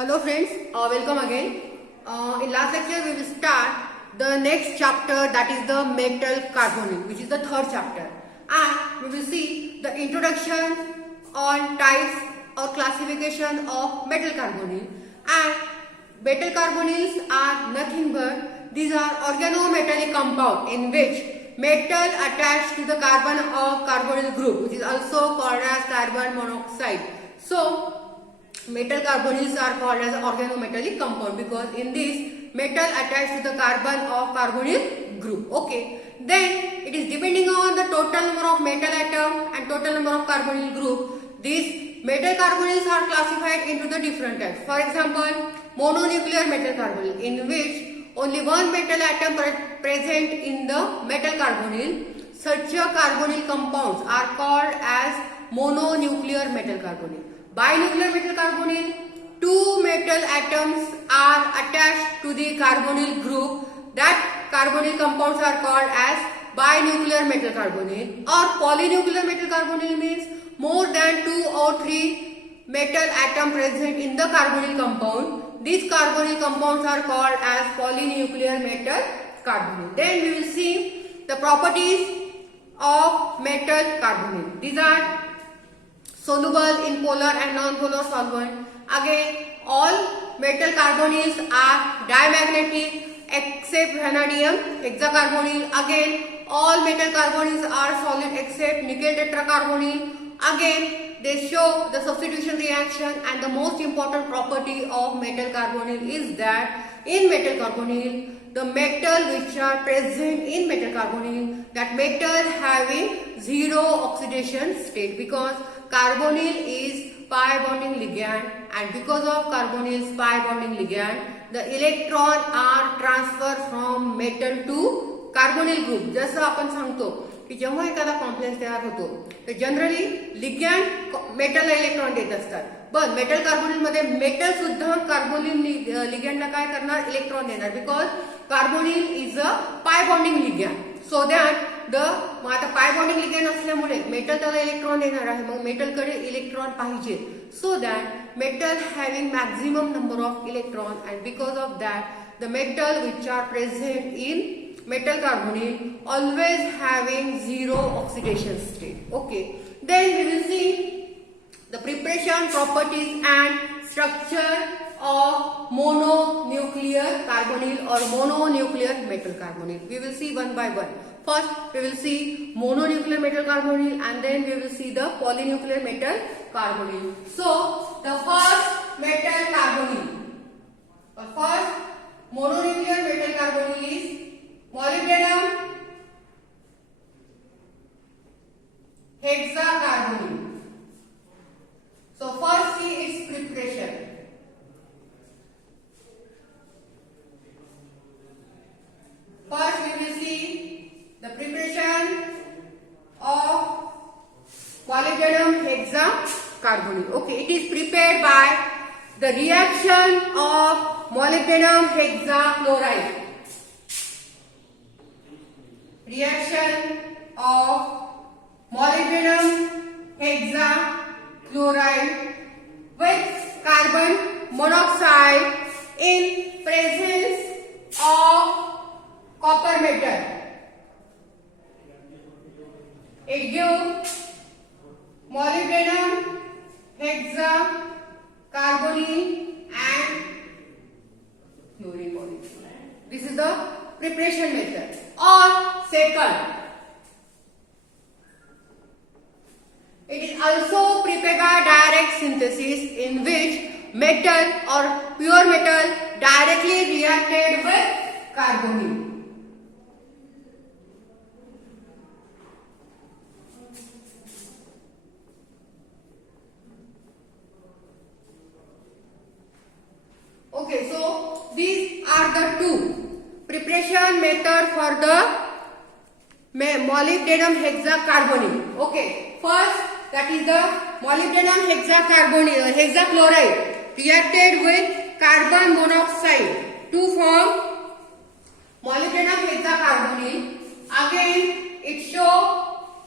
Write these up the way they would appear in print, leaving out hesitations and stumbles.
Hello friends, welcome again. In last lecture we will start the next chapter, that is the metal carbonyl, which is the third chapter, and we will see the introduction on types or classification of metal carbonyl. And metal carbonyls are nothing but these are organometallic compound in which metal attached to the carbon of carbonyl group, which is also called as carbon monoxide. So metal carbonyls are called as organometallic compound because in this metal attached to the carbon of carbonyl group. Okay. Then it is depending on the total number of metal atom and total number of carbonyl group. These metal carbonyls are classified into the different types. For example, mononuclear metal carbonyl, in which only one metal atom present in the metal carbonyl. Such a carbonyl compounds are called as mononuclear metal carbonyl. Binuclear metal carbonyl, two metal atoms are attached to the carbonyl group. That carbonyl compounds are called as binuclear metal carbonyl. Or polynuclear metal carbonyl means more than two or three metal atoms present in the carbonyl compound. These carbonyl compounds are called as polynuclear metal carbonyl. Then we will see the properties of metal carbonyl. These are soluble in polar and non-polar solvent. Again, all metal carbonyls are diamagnetic except vanadium hexacarbonyl. Again, all metal carbonyls are solid except nickel tetracarbonyl. Again, they show the substitution reaction, and the most important property of metal carbonyl is that in metal carbonyl, the metal which are present in metal carbonyl, that metal having zero oxidation state, because carbonyl is pi bonding ligand, and because of carbonyl's pi bonding ligand, the electron are transferred from metal to carbonyl group. जसं आपण सांगतो की जेव्हा एखादा complex तयार होतो तर generally लिगॅन्ड मेटलला electron देत असतात, पण मेटल कार्बोनिल मध्ये मेटल सुद्धा कार्बोनिल लिगॅन्डला काय करणार, इलेक्ट्रॉन देणार, because carbonyl is a pi bonding ligand. So that मग आता पाय बॉन्डिंग लिगॅन्ड असल्यामुळे मेटल त्याला इलेक्ट्रॉन देणार आहे, मग मेटलकडे इलेक्ट्रॉन पाहिजे. So that metal having maximum number of electron, and because of that the metal which are present in metal carbonyl always having zero oxidation state. Okay. Then we will see the preparation, properties and structure of mononuclear carbonyl or mononuclear metal carbonyl. We will see one by one. First we will see mononuclear metal carbonyl, and then we will see the polynuclear metal carbonyl. So the first metal carbonyl, the first mononuclear metal carbonyl is molybdenum hexacarbonyl. So first see its preparation. First we will see the preparation of molybdenum hexacarbonyl. Okay, it is prepared by the reaction of molybdenum hexachloride. Reaction of molybdenum hexachloride with carbon monoxide in presence of copper metal. It gives molybdenum hexacarbonyl and fluorine molecule. This is the preparation method. Or second, it is also prepared by direct synthesis, in which metal or pure metal directly reacted with carbonyl. Okay, so these are the two preparation method for the molybdenum hexacarbonyl. Okay, first that is the molybdenum hexachloride reacted with carbon monoxide to form molybdenum hexacarbonyl. Again it show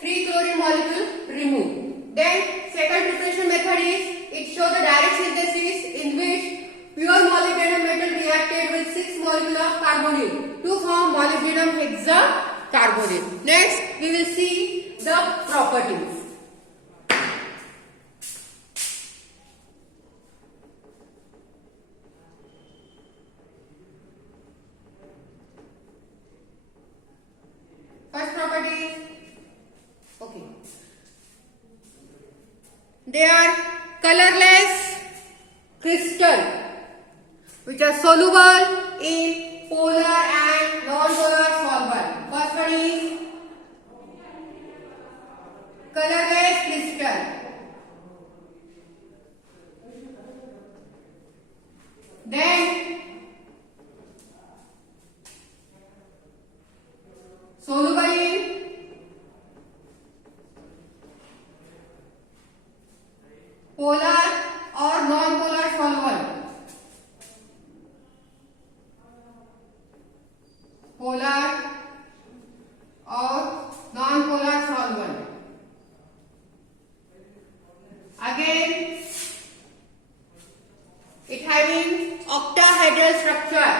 3 chlorine molecule removed. Then second preparation method is it show the direct synthesis, in which pure molybdenum metal reacted with 6 molecules of carbonyl to form molybdenum hexacarbonyl. Next, we will see the properties. First property, okay, they are colorless crystal which are soluble in polar and non-polar solvent. First one is colorless crystal. Then soluble in polar or non-polar solvent. Polar or non-polar solvent. Again, it having octahedral structure.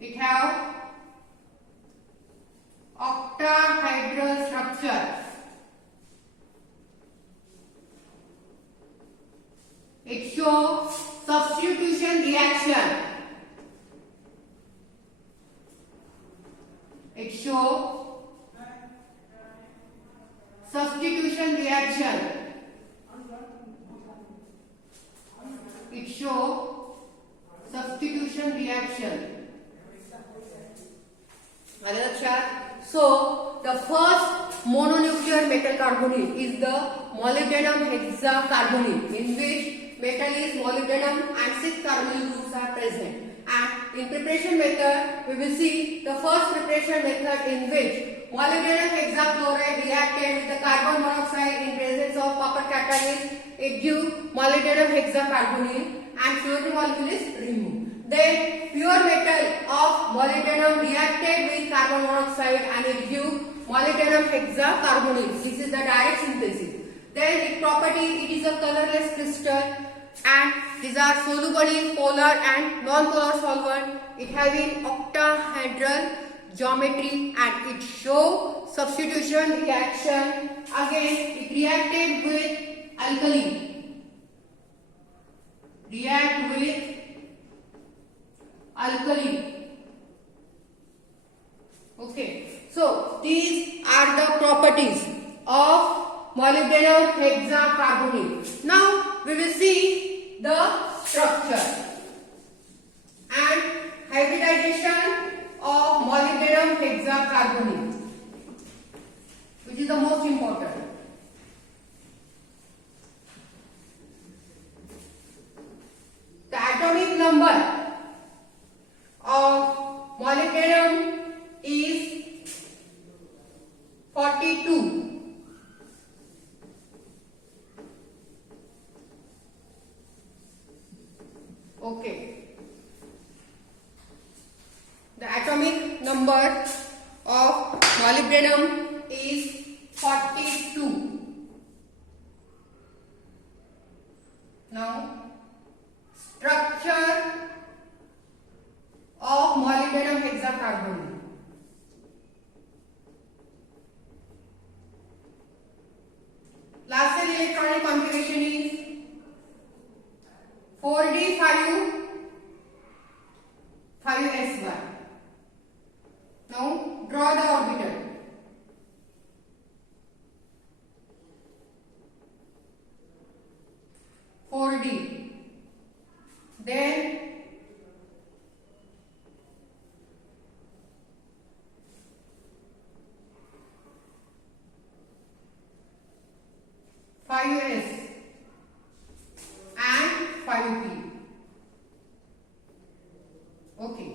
It have octahedral structure. It shows substitution reaction. It shows substitution reaction. It shows substitution reaction. So, the first mononuclear metal carbonyl is the molybdenum hexacarbonyl, in which metal is molybdenum and 6 carbonyl groups are present. And in preparation method, we will see the first preparation method in which molybdenum hexachloride reacted with the carbon monoxide in presence of copper catalyst. It gives molybdenum hexacarbonyl and fluorine molecule is removed. Then pure metal of molybdenum reacted with carbon monoxide and it gives molybdenum hexacarbonyl. This is the direct synthesis. Then its property, it is a colorless crystal and these are soluble in polar and non-polar solvent. It having octahedral geometry and it show substitution reaction. Again, it reacted with alkali. React with alkali. Okay, so these are the properties of molybdenum hexacarbonyl. Now we will see the structure and hybridization of molybdenum hexacarbonyl, which is the most important. The atomic number of molybdenum is 42. Okay. The atomic number of molybdenum is 42. Now, structure of molybdenum hexacarbonyl. Last cell electronic configuration is 4d5 5s1. Now draw the orbital. Then S and 5p. Okay.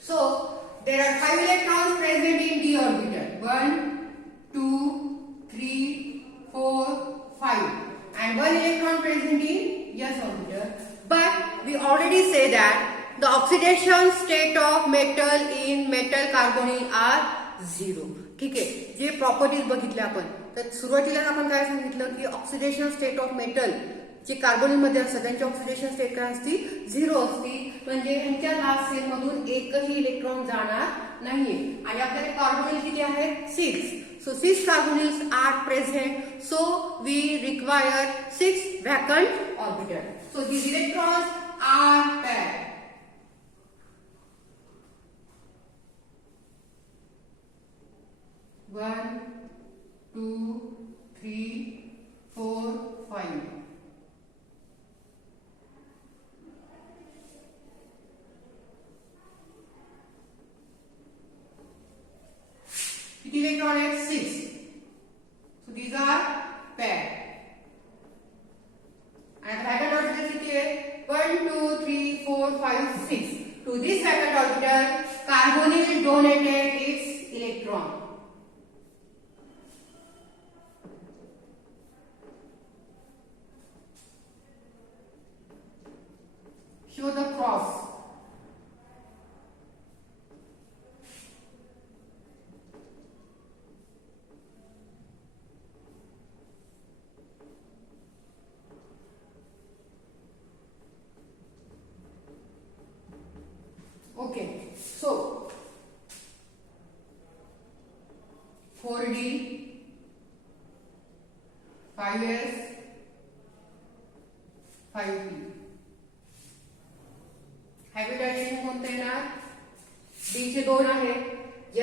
So there are 5 electrons present in d orbital. 1, 2, 3, 4, 5. And 1 electron present in s orbital. But we already say that the oxidation state of metal in metal carbonyl are 0. ठीक आहे. जे properties बघितल्या आपण तर सुरुवातीला आपण काय सांगितलं की oxidation state of metal J carbonyl मध्ये असतात त्यांची ऑक्सिडेशन स्टेट काय असती 0 असती, म्हणजे यांच्या लास्ट सेल मधून एकही इलेक्ट्रॉन जाणार नाहीये. आणि आपल्याकडे कार्बोनिल किती आहेत 6. So 6 carbonyls are present, so we require 6 vacant orbitals. So these electrons are paired. 1, 2, 3, 4, 5. Electron at 6. So these are paired. And vacant orbitals किती आहे 1, 2, 3, 4, 5, 6. To this vacant orbital, carbonyl donated its electron. Show the cross. Okay, so 4d, 5s, 5p. Hybridisation कोणतं येणार d चे 2 आहेत,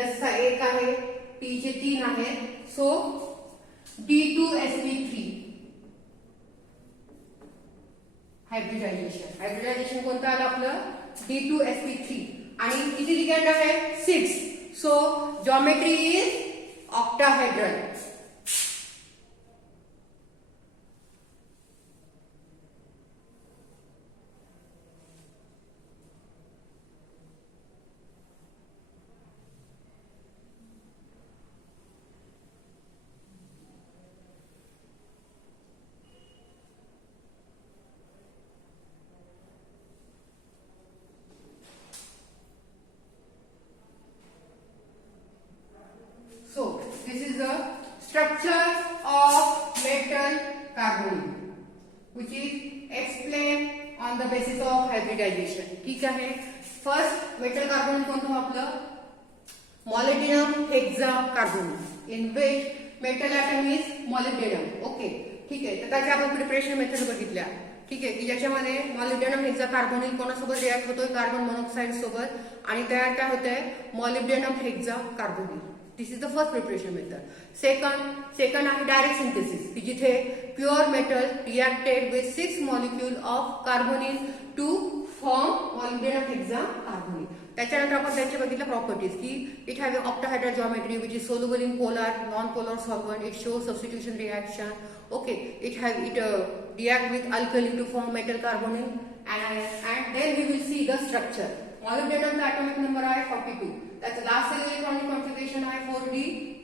s चा 1 आहे, p चे 3 आहेत. सो d2sp3 हायब्रिडायझेशन कोणतं आलं आपलं d2sp3. आणि किती लिगँड आहे 6. So geometry is octahedral. So this is the structure of metal carbonyl which is explained on the basis of hybridization. ठीक आहे. फर्स्ट मेटल कार्बोनिल कोणतं आपलं molybdenum hexacarbonyl in which metal atom is molybdenum. Okay ठीक आहे. तर त्याची आपण preparation method बघितल्या. ठीक आहे की ज्याच्यामध्ये मॉलिब्डेनम हेक्साकार्बोनिल कोणासोबत रिॲक्ट होतोय कार्बन मोनॉक्साइड सोबत आणि तयार काय होतंय molybdenum hexacarbonyl. This is the first preparation method. Second आहे डायरेक्ट सिंथेसिस की जिथे pure metal reacted with 6 molecule of carbonyl to form molybdenum hexacarbonyl. त्याच्यानंतर आपण त्यांचे बघितलं प्रॉपर्टीज की it have octahedral geometry which is soluble in polar non polar solvent. It shows substitution reaction. Okay it react with alkali to form metal carbonyl and then we will see the structure. Molybdenum चा atomic number आहे 42. त्याचं last cell electronic configuration आहे 4d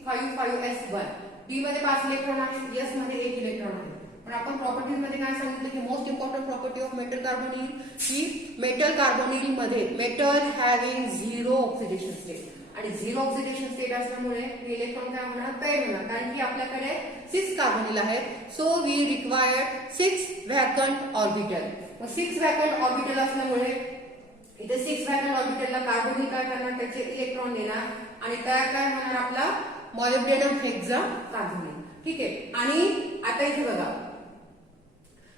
5s1. d मध्ये 5 electron आहेत, s मध्ये 1 electron आहे. पण आपण प्रॉपर्टीज मध्ये काय सांगितलं की most important property of metal carbonyl की मेटल कार्बोनिल मध्ये मेटल हॅव्हिंग 0 ऑक्सिडेशन स्टेट. आणि 0 ऑक्सिडेशन स्टेट असल्यामुळे हे इलेक्ट्रॉन काय होणार पेअर होणार कारण की आपल्याकडे 6 कार्बोनिल आहेत. So we required 6 vacant orbital. मग 6 व्हॅकंट ऑर्बिटल असल्यामुळे इथे 6 व्हॅकंट ऑर्बिटलला कार्बोनिल काय करणार त्याचे इलेक्ट्रॉन देणार आणि तयार काय होणार आपला मॉलिब्डेनम हेक्साकार्बोनिल. ठीक आहे. आणि आता इथे बघा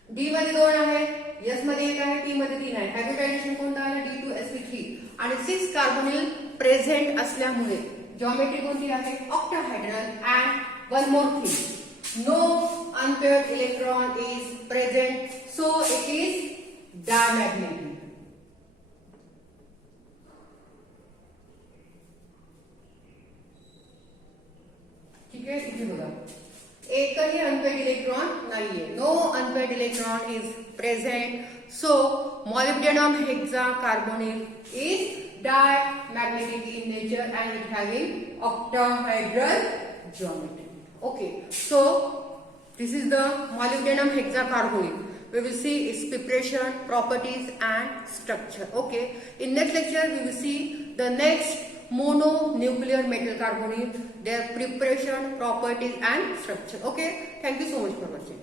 डी मध्ये 2 आहेत, एस मध्ये 1 आहे, टी मध्ये 3 आहे. हायब्रिडायझेशन कोणतं आहे d2sp3 आणि 6 कार्बोनिल प्रेझेंट असल्यामुळे जॉमेट्री कोणती आहे octahedral. And one more thing no unpaired electron is present so it is diamagnetic. ठीक आहे. इथे बघा एकही अनपेअर्ड इलेक्ट्रॉन नाहीये. No unpaired electron is present so molybdenum hexacarbonyl is diamagnetic in nature and it having octahedral geometry. Okay, so this is the molybdenum hexacarbonate. We will see its preparation, properties and structure. Okay, in next lecture we will see the next mononuclear metal carbonyl, their preparation, properties and structure. Okay, thank you so much for watching.